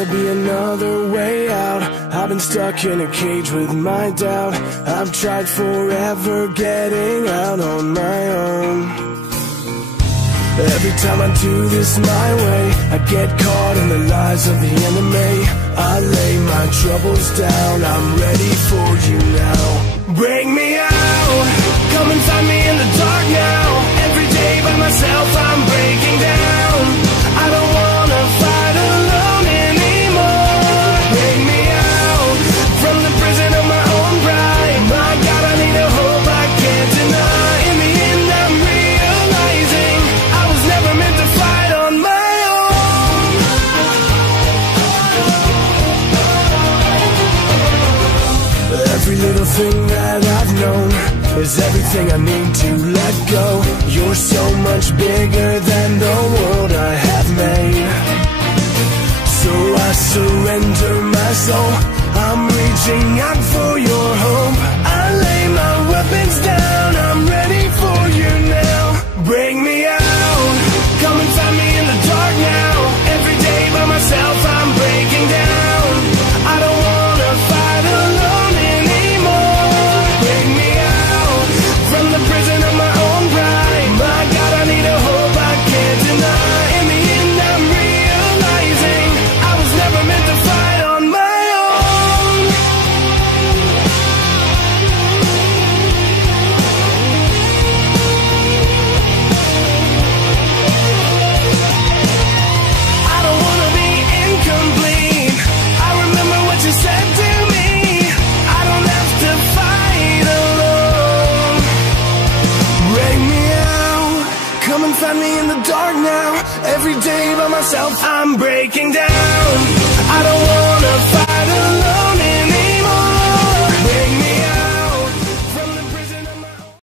gotta be another way out. I've been stuck in a cage with my doubt. I've tried forever getting out on my own. Every time I do this my way, I get caught in the lies of the enemy. I lay my troubles down, I'm ready for you now. Bring me out, come and find me in the dark now. Every day by myself I'm breaking down. I don't wanna fight alone anymore. Bring me out, from the prison of my own pride. My God, I need a hope I can't deny. In the end I'm realizing I was never meant to fight on my own. Every little thing that I've known is everything I need to let go. You're so much bigger than the world I have made. So I surrender my soul, I'm reaching out for your hope. I lay my weapons down, I'm ready for you now. Bring me out, come and find me in the dark now. Every day by myself I'm breaking down. I don't wanna fight alone anymore. Bring me out, from the prison of my own pride. My God, I need a hope I can't deny. In the end I'm realizing I was never meant to fight on my own. I don't wanna be incomplete. I remember what you said to me. I don't have to fight alone. Bring me out, come and find me in the dark now. Every day by myself I'm breaking down.